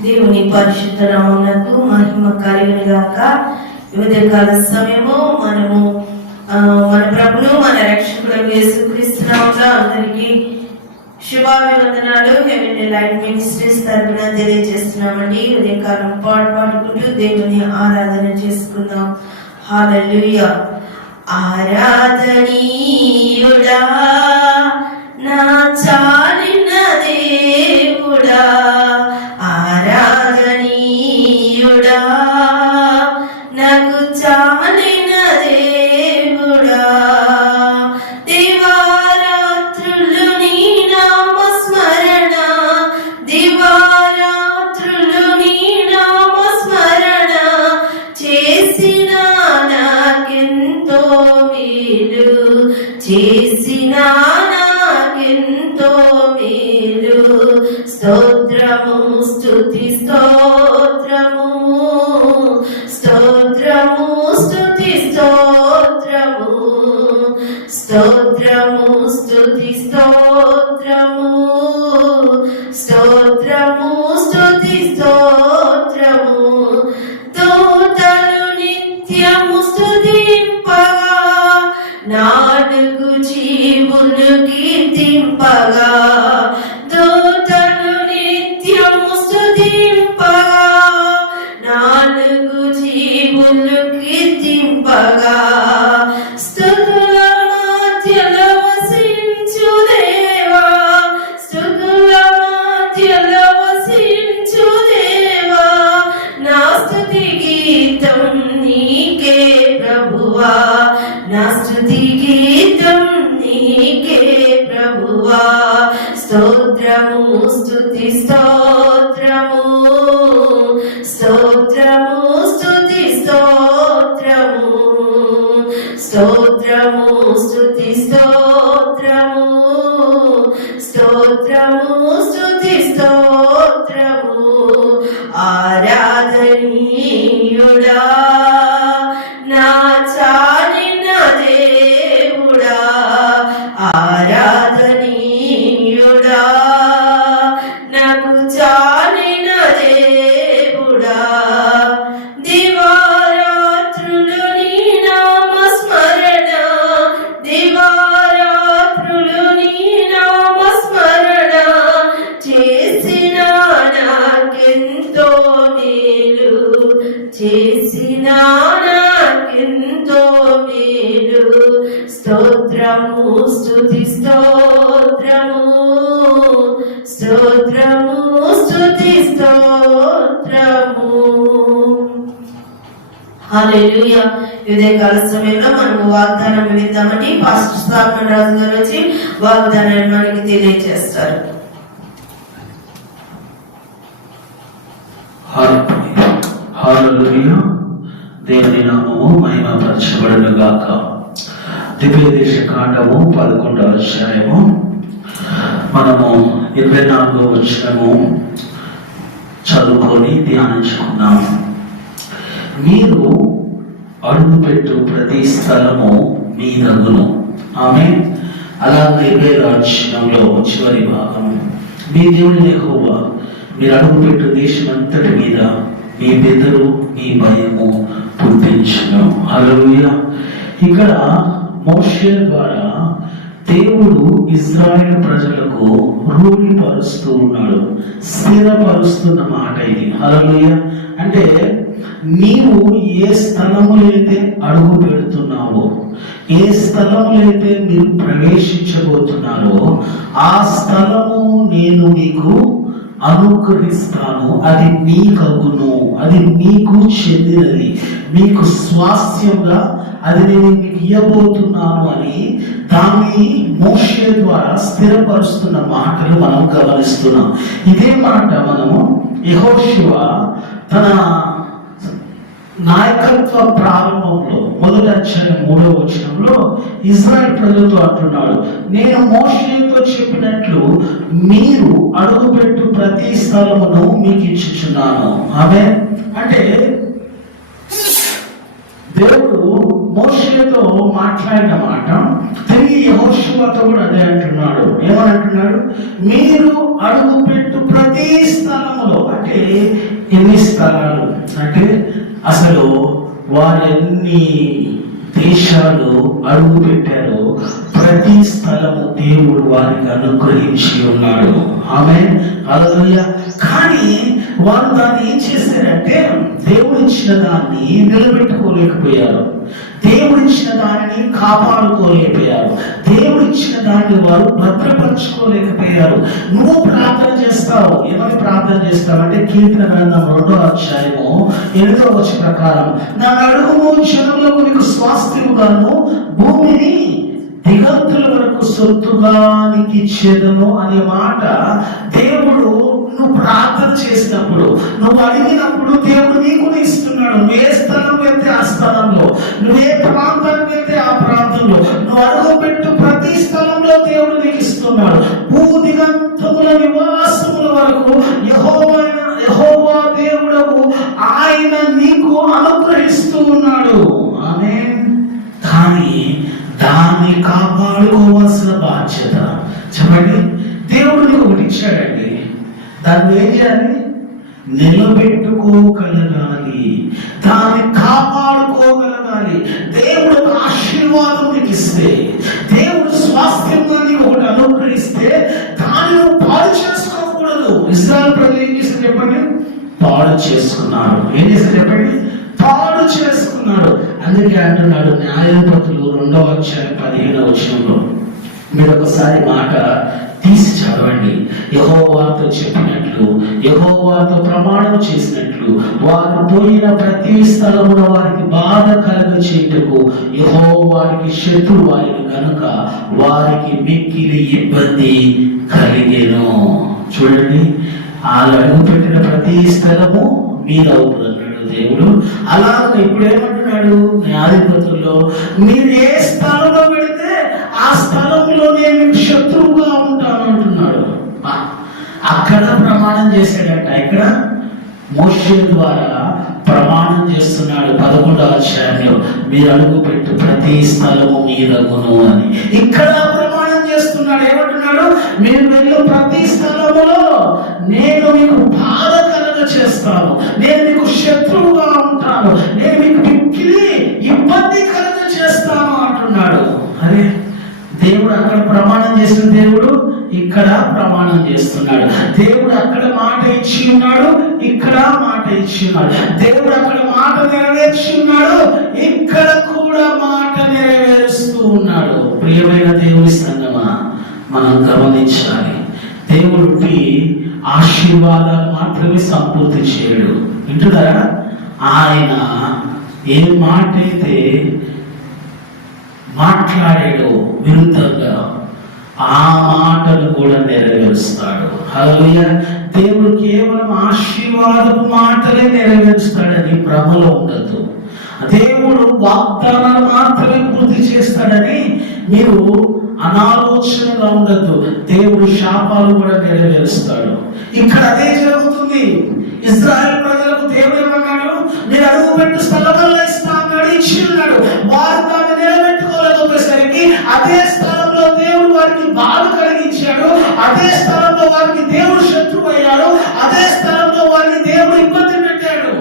దేవుని పరిశుద్ధ నామమునకు మహిమ కలుగును గాక. ఉదయకాల సమయము మనము మన ప్రభును మన రక్షకుడు యేసుక్రీస్తు నామమున అందరికీ శుభాభివందనాలు. హెవెన్లీ లైట్ మినిస్ట్రీస్ తరపున తెలియజేస్తున్నామండి. ఉదయకాలం పాడుకుంటూ దేవుని ఆరాధన చేసుకుందాం. హల్లెలూయా. ఆరాధనీయుడా నా చాలిన దేవుడా, ఆరాధనీయుడా నాకు చాలిన దేవుడా, దివారాత్రులు నీ నామ స్మరణ, దివారాత్రులు నీ నామ స్మరణ చేసిన నాకెంతో మేలు, చేసిన నాకెంతో మేలు. స్తోత్రము స్తుతి స్తోత్రము, స్తోత్రము స్తుతి స్తోత్రము, స్తోత్రము స్తుతి స్తోత్రము, స్తోత్రము స్తుతి స్తోత్రము. దూతలు నిత్యము స్తుతింపగా, నాలుగు జీవులు కీర్తింపగా, దూతలు నిత్యము స్తుతింపగా, నాలుగు జీవులు కీర్తింపగా, స్తుతుల మధ్యలో వసించు దేవా, స్తుతుల మధ్యలో వసించు దేవా, నా స్తుతి గీతం నీకే ప్రభువా, నా స్తుతి గీతం నీకే ప్రభువా. స్తోత్రము స్తుతి స్తోత్రము, స్తోత్రము స్తుతి స్తోత్రము, స్తోత్రము స్తుతి స్తోత్రము, స్తోత్రము స్తుతి స్తోత్రము. ఆరాధనీయుడా నా చాలిన దేవుడా, ఆరాధనీయుడా నాకు చాలిన దేవుడా, దివారాత్రులు నీ నామ స్మరణ, దివారాత్రులు నీ నామ స్మరణ చేసిన నాకెంతో మేలు, చేసిన నాకెంతో మేలు. స్తోత్రము స్తుతి స్తోత్రము, స్తోత్రము స్తుతి స్తోత్రము. హల్లెలూయా. ఉదయకాల సమయంలో మనము వాగ్దానం విందామని పాస్టర్ స్థాపన రాజు గారు వచ్చి వాగ్దానాన్ని మనకి తెలియజేస్తారు. హల్లెలూయా. దేవుని నామము మహిమపరచబడును గాక. దివ్యదేశ కాండము 11వ అధ్యాయము మనము 24వ వచనము చదువుకొని ధ్యానించుకున్నాము. మీరు అడుగుపెట్టు ప్రతి స్థలము మీ దగును. ఆమె అలాగే 20వ అధ్యాయంలో చివరి భాగము, మీ దేవుని యెహోవా మీరు అడుగుపెట్టు దేశం అంతటి మీద మీ బెదరు మీ భయము పుట్టించును. హల్లెలూయా. ఇక్కడ మోషే ద్వారా దేవుడు ఇశ్రాయేలు ప్రజలకు రూఢిపరుస్తూ ఉన్నాడు, స్థిరపరుస్తున్న మాట ఇది. హల్లెలూయా. అంటే నీవు ఏ స్థలములో అయితే అడుగు పెడుతున్నావో, ఏ స్థలములో అయితే మీరు ప్రవేశించబోతున్నారో ఆ స్థలము నేను మీకు అనుగ్రహిస్తాను, అది మీకగును, అది మీకు చెందినది, మీకు స్వాస్థ్యంగా అది నేను మీకు ఇవ్వబోతున్నాను అని దాన్ని మోషే ద్వారా స్థిరపరుస్తున్న మాటలు మనం గమనిస్తున్నాం. ఇదే మాట మనము యెహోషువ తన నాయకత్వ ప్రారంభంలో 1వ అధ్యాయం 3వ వచనంలో ఇశ్రాయేలు ప్రజలతో అంటున్నాడు, నేను మోషేతో చెప్పినట్లు మీరు అడుగుపెట్టు ప్రతి స్థలమును మీకు ఇచ్చుచున్నాను. ఆమె అంటే దేవుడు మోషేతో మాట్లాడిన మాట తిరిగి యెహోషువతో కూడా అదే అంటున్నాడు. ఏమని అంటున్నాడు? మీరు అడుగుపెట్టు ప్రతి స్థలములో, అంటే అంటే ఎన్ని స్థలాలు అంటే అసలు వారు ఎన్ని దేశాలు అడుగు పెట్టారో ప్రతి స్థలము దేవుడు వారికి అనుగ్రహించి ఉన్నాడు. ఆమేన్, హల్లెలూయా. కానీ వారు దాన్ని ఏం చేశారంటే దేవుడు ఇచ్చిన దాన్ని నిలబెట్టుకోలేకపోయారు, దేవుడిచ్చిన దానిని కాపాడుకోలేకపోయారు, దేవుడిచ్చిన దాన్ని వారు భద్రపరచుకోలేకపోయారు. నువ్వు ప్రార్థన చేస్తావు, ఏమని ప్రార్థన చేస్తావు అంటే కీర్తన గ్రంథం 2వ అధ్యాయము 8వ వచనం ప్రకారం, నా నడుము జనములకు నీకు స్వాస్థ్యముగాను భూమిని దిగంతుల వరకు సొత్తుగా నీకు ఇచ్చేదను అనే మాట దేవుడు నువ్వు ప్రార్థన చేసినప్పుడు, నువ్వు అడిగినప్పుడు దేవుడు నీకు ఇస్తున్నాడు. నువ్వు ఏ స్థలం వెళ్తే ఆ స్థలంలో, నువ్వు ఏ ప్రాంతానికి వెళ్తే ఆ ప్రాంతంలో, నువ్వు అడుగుపెట్టు ప్రతి స్థలంలో దేవుడు నీకు ఇస్తున్నాడు. భూదిగంతముల నివాసముల వరకు యెహోవా దేవుడకు ఆయన నీకు అనుగ్రహిస్తూ ఉన్నాడు. ఆమేన్. కానీ దాన్ని కాపాడుకోవాల్సిన బాధ్యత, చెప్పండి, దేవుడు నీకు ఒకటి ఇచ్చాడండి, దాన్ని ఏం చేయాలి? నిలబెట్టుకోగలగాలి, దాన్ని కాపాడుకోగలగాలి. దేవుడు ఒక ఆశీర్వాదం నీకు ఇస్తే, దేవుడు స్వాస్థ్యంగా నీకు ఒకటి అనుగ్రహిస్తే దాన్ని నువ్వు పాడు చేసుకోకూడదు. ఇశ్రాయేలు ప్రజలు ఏం చేశారు చెప్పండి? పాడు చేసుకున్నారు. ఏం చేశారు చెప్పండి? పాడు చేసుకున్నాడు. అందుకే అంటున్నాడు న్యాయాధిపతులు 2వ అధ్యాయం 15వ వచనంలో, మీరు ఒకసారి మాట తీసి చదవండి. యెహోవాతో చెప్పినట్లు, యెహోవాతో ప్రమాణం చేసినట్లు, వారు పోయిన ప్రతి స్థలమున వారికి బాధ కలగ చేయుటకు యెహోవాకి శత్రువు ఆయన కనుక వారికి మిక్కిలి ఇబ్బంది కలిగెను. చూడండి, వాళ్ళు అడుగుపెట్టిన ప్రతి స్థలము మీదవుతుంది దేవుడు. అలాగే ఇప్పుడు ఏమంటున్నాడు న్యాయాధిపతుల్లో, మీరు ఏ స్థలంలో పెడితే ఆ స్థలంలో నేను మీకు శత్రువుగా ఉంటాను అంటున్నాడు. అక్కడ ప్రమాణం చేశాడట, ఇక్కడ మోషే ద్వారా ప్రమాణం చేస్తున్నాడు 11వ అధ్యాయంలో, మీరు అడుగు పెట్టు ప్రతి స్థలము మీదగును అని. ఇక్కడ ప్రమాణం చేస్తున్నాడు, ఏమంటున్నాడు? మీరు వెళ్ళు ప్రతి స్థలములో నేను మీకు బాధ కలగ చేస్తాను, నేను మీకు శత్రువుగా ఉంటాను, నేను మీకు మిక్కిలి ఇబ్బంది కలగ చేస్తాను అంటున్నాడు. అరే, దేవుడు అక్కడ ప్రమాణం చేసిన దేవుడు ఇక్కడ ప్రమాణం చేస్తున్నాడు. దేవుడు అక్కడ మాట ఇచ్చి ఉన్నాడు, ఇక్కడ మాట ఇచ్చి ఉన్నాడు. దేవుడు అక్కడ మాట నెరవేర్చి ఉన్నాడు, ఇక్కడ కూడా మాట నెరవేరుస్తూ ఉన్నాడు. ప్రియమైన దేవుని సంగమా, మనం గమనించాలి, దేవుడికి ఆశీర్వాదాలు మాత్రమే సంపూర్తి చేయడు. వింటున్నారా? ఆయన ఏ మాట అయితే మాట్లాడాడో విరుద్ధంగా ఆ మాటలు కూడా నెరవేరుస్తాడు. హల్లెలూయా. దేవుడు కేవలం ఆశీర్వాదపు మాటలే నెరవేరుస్తాడని భ్రమలో ఉండదు. దేవుడు వాగ్దానాలు మాత్రమే పూర్తి చేస్తాడని మీరు అనాలోచనగా ఉండద్దు. దేవుడు శాపాలు కూడా నెరవేరుస్తాడు. ఇక్కడ అదే జరుగుతుంది. ఇశ్రాయేలు ప్రజలకు దేవుడు ఏమన్నాడు? మీరు అడుగు పెట్టు స్థలమల్లా ఇస్తా అన్నాడు, ఇచ్చి ఉన్నాడు. వారు దాన్ని నిలబెట్టుకోలేకపోయేసరికి అదే స్థలంలో దేవుడు వారికి బాధ కలిగించాడు, అదే స్థలంలో వారికి దేవుడు శత్రువు అయ్యాడు, అదే స్థలంలో వారికి దేవుడు ఇబ్బంది పెట్టాడు.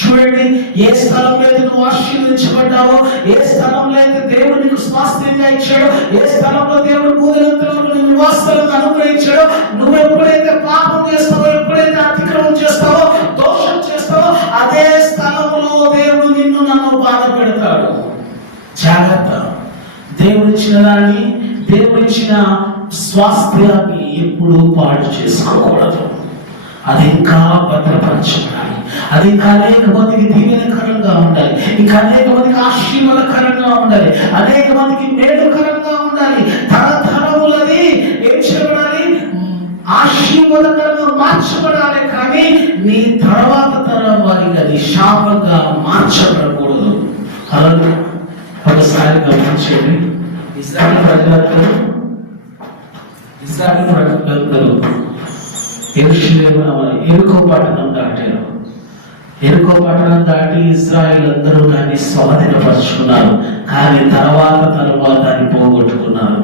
చూడండి, ఏ స్థలంలో అయితే నువ్వు ఆశీర్వదించబడ్డావో, ఏ స్థలంలో అయితే దేవుడు నీకు స్వాస్థ్యంగా ఇచ్చాడో, ఏ స్థలంలో దేవుడు భూదిగంతులకు నివాసాలను అనుగ్రహించాడో, నువ్వు ఎప్పుడైతే పాపం చేస్తావో, ఎప్పుడైతే అతిక్రమం చేస్తావో, దోషం చేస్తావో, అదే స్థలంలో దేవుడు నిన్ను నన్ను బాధ పెడతాడు. జాగ్రత్త. దేవుడిచ్చిన దాన్ని, దేవుడిచ్చిన స్వాస్థ్యాన్ని ఎప్పుడు పాడు చేసుకోకూడదు. అది ఇంకా భద్రపరచాలి, అది ఇంకా అనేక మందికి దీవెనకరంగా ఉండాలి, ఇంకా అనేక మందికి ఆశీర్వాదకరంగా ఉండాలి, అనేక మందికి మేలుకరంగా ఉండాలి. తరతరములది ఏం చేయబడాలి? ఆశీర్వాదకరంగా మార్చబడాలి. కానీ నీ తర్వాత తరం వారికి అది శాపంగా మార్చబడకూడదు. అలాగే ఒకసారి గమనించండి, ఇశ్రాయేలు ప్రజలందరూ ఎరుకో పట్టణం దాటారు. ఎరుకో పట్టణం దాటి ఇశ్రాయేలు అందరూ దాన్ని స్వాధీనపరుచుకున్నారు. కానీ తర్వాత దాన్ని పోగొట్టుకున్నారు.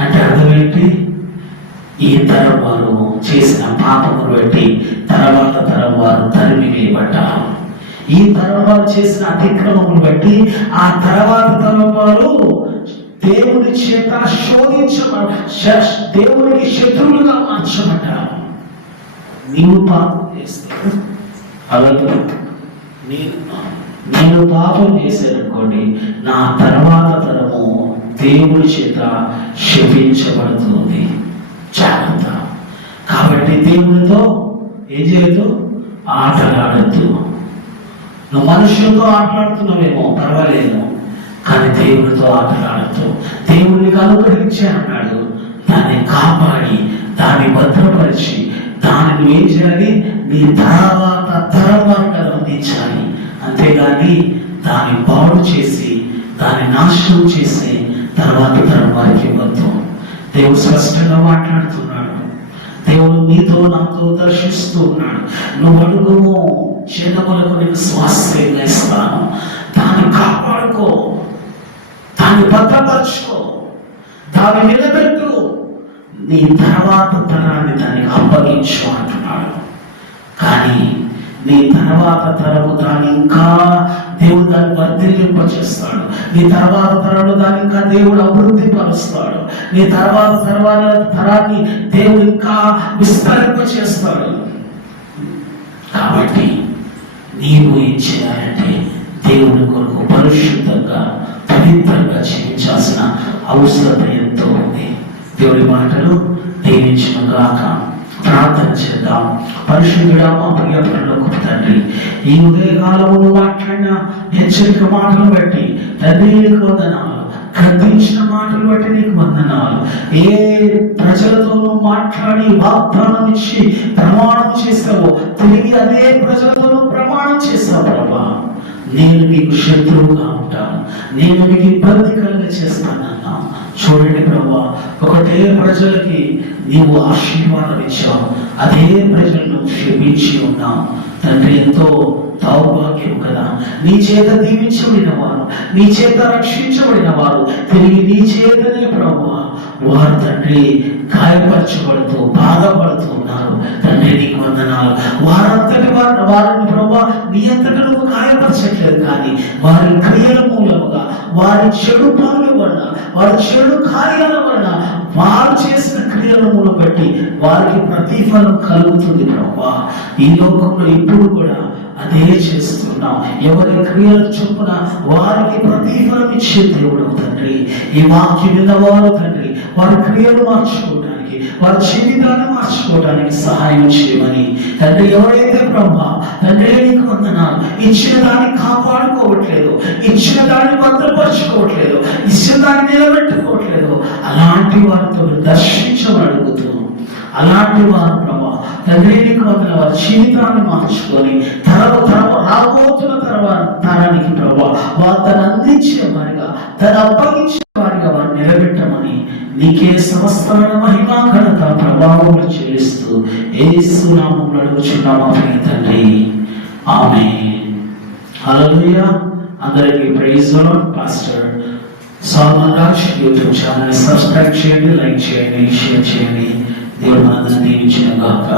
అంటే అర్థం ఏంటి? ఈ తరం వారు చేసిన పాపమును బట్టి తర్వాత తరం వారు తరిమి వేయబడ్డారు. ఈ తరం వారు చేసిన అతిక్రమమును బట్టి ఆ తర్వాత తరం వారు దేవుని చేత దేవునికి శత్రువులుగా మార్చబడ్డారు. నీవు పాపం చేస్తే అలాగే నేను పాపం చేశాననుకోండి, నా తర్వాత తరము దేవుడి చేత శపించబడుతుంది. జాగ్రత్త. కాబట్టి దేవునితో ఏం చేయొద్దు, ఆటలాడద్దు. నువ్వు మనుషులతో ఆటలాడుతున్నావేమో పర్వాలేదు, కానీ దేవునితో ఆటలాడద్దు. దేవునికి అనుగ్రహించే అన్నాడు, దాన్ని కాపాడి దాన్ని భద్రపరిచి దానిని ఏం చేయాలి, నీ తర్వాత తరానికి అందించాలి. అంతేగాని దాన్ని పాడు చేసి దాన్ని నాశనం చేసి తర్వాత తరం వారికి ఇవ్వద్దు. దేవుడు స్పష్టంగా మాట్లాడుతున్నాడు. దేవుడు నీతో నాతో దర్శిస్తూ ఉన్నాడు. నువ్వు అడుగుము, చిన్నములకు నీకు స్వాస్థ్యంగా ఇస్తాను. దాన్ని కాపాడుకో, దాన్ని భద్రపరచుకో, దాన్ని నిలబెట్టు, నీ తర్వాత తరాన్ని దానికి అప్పగించు అంటున్నాడు. కానీ నీ తర్వాత తరము దాన్ని ఇంకా దేవుడు దాన్ని వర్ధిల్లింపచేస్తాడు. నీ తర్వాత తరంలో దాన్ని ఇంకా దేవుడు అభివృద్ధి పరుస్తాడు. నీ తర్వాత తరాన్ని దేవుడు ఇంకా విస్తరింపచేస్తాడు. కాబట్టి నీవు ఏం చేయాలంటే దేవుని కొరకు పరిశుద్ధంగా పవిత్రంగా జీవించాల్సిన అవసరత ఎంతో ఉంది. దేవుడి మాటలు దీవించును గాక. ప్రార్థన చేద్దాం. పరిశుద్ధుడా, మా ప్రియ పరలోకపు తండ్రి, ఈ ఉదయకాలమును మాట్లాడిన హెచ్చరిక మాటలు బట్టి తండ్రి నీకు వందనాలు. గద్దించిన మాటలు బట్టి నీకు వందనాలు. ఏ ప్రజలతోనూ మాట్లాడి వాగ్దానం ఇచ్చి ప్రమాణం చేస్తావో తిరిగి అదే ప్రజలతోనూ ప్రమాణం చేస్తావు ప్రభా. నేను మీకు శత్రువుగా ఉంటాను, నేను మీకు ఇబ్బంది కలిగి చేస్తానన్నా. చూడండి ప్రభా, ఒకటే ప్రజలకి నీవు ఆశీర్వాదం ఇచ్చావు, అదే ప్రజలను క్షమించి ఉన్నావు తండ్రి. ఎంతో దౌర్భాగ్యం కదా. నీ చేత దీవించబడిన వారు, నీ చేత రక్షించబడిన వారు తిరిగి నీ చేతనే ప్రభువా వారు తండ్రి గాయపరచబడుతూ బాధపడుతూ ఉన్నారు తండ్రి. నీకు వందనాలు. వారిని ప్రభువా నీ అంతటా నువ్వు గాయపరచట్లేదు, కానీ వారి క్రియల మూలముగా, వారి చెడు పనుల వలన, వారి చెడు కార్యాల వలన, వారు చేసిన క్రియలను బట్టి వారికి ప్రతిఫలం కలుగుతుంది ప్రభువా. ఈ లోకంలో ఇప్పుడు కూడా అదే చేస్తున్నాం. ఎవరి క్రియలు చొప్పున వారికి ప్రతిఫలం ఇచ్చే దేవుడు తండ్రి. ఈ వాక్యం విన్నవారు తండ్రి వారి క్రియలు మార్చుకోవడానికి, వారి జీవితాన్ని మార్చుకోవడానికి సహాయం చేయమని తండ్రి. ఎవరైతే బ్రహ్మ తండ్రి నీకు వందనాలు, ఇచ్చిన దాన్ని కాపాడుకోవట్లేదు, ఇచ్చిన దాన్ని భద్రపరచుకోవట్లేదు, ఇచ్చిన దాన్ని నిలబెట్టుకోవట్లేదు, అలాంటి వారితో దర్శించమని అడుగుతున్నాం. అలాంటి వారు ప్రభా తండ్రి నీకు వందనాలు. వారి జీవితాన్ని మార్చుకొని రాబోతున్న తరానికి ప్రభా వారు తను అందించే వారిగా, తను అప్పగించే వారిగా వారు నిలబెట్టమని నీకే సమస్తమైన మహిమా ఘనత ప్రభావములు చెల్లిస్తూ యేసు నామములో అడుగుచున్నాము తండ్రి. ఆమేన్. హల్లెలూయా. అందరికీ praise Lord. Pastor Solomon Raj YouTube channel subscribe చేయండి, లైక్ చేయండి, షేర్ చేయండి. దేవుడు మనందరినీ దీవించును గాక.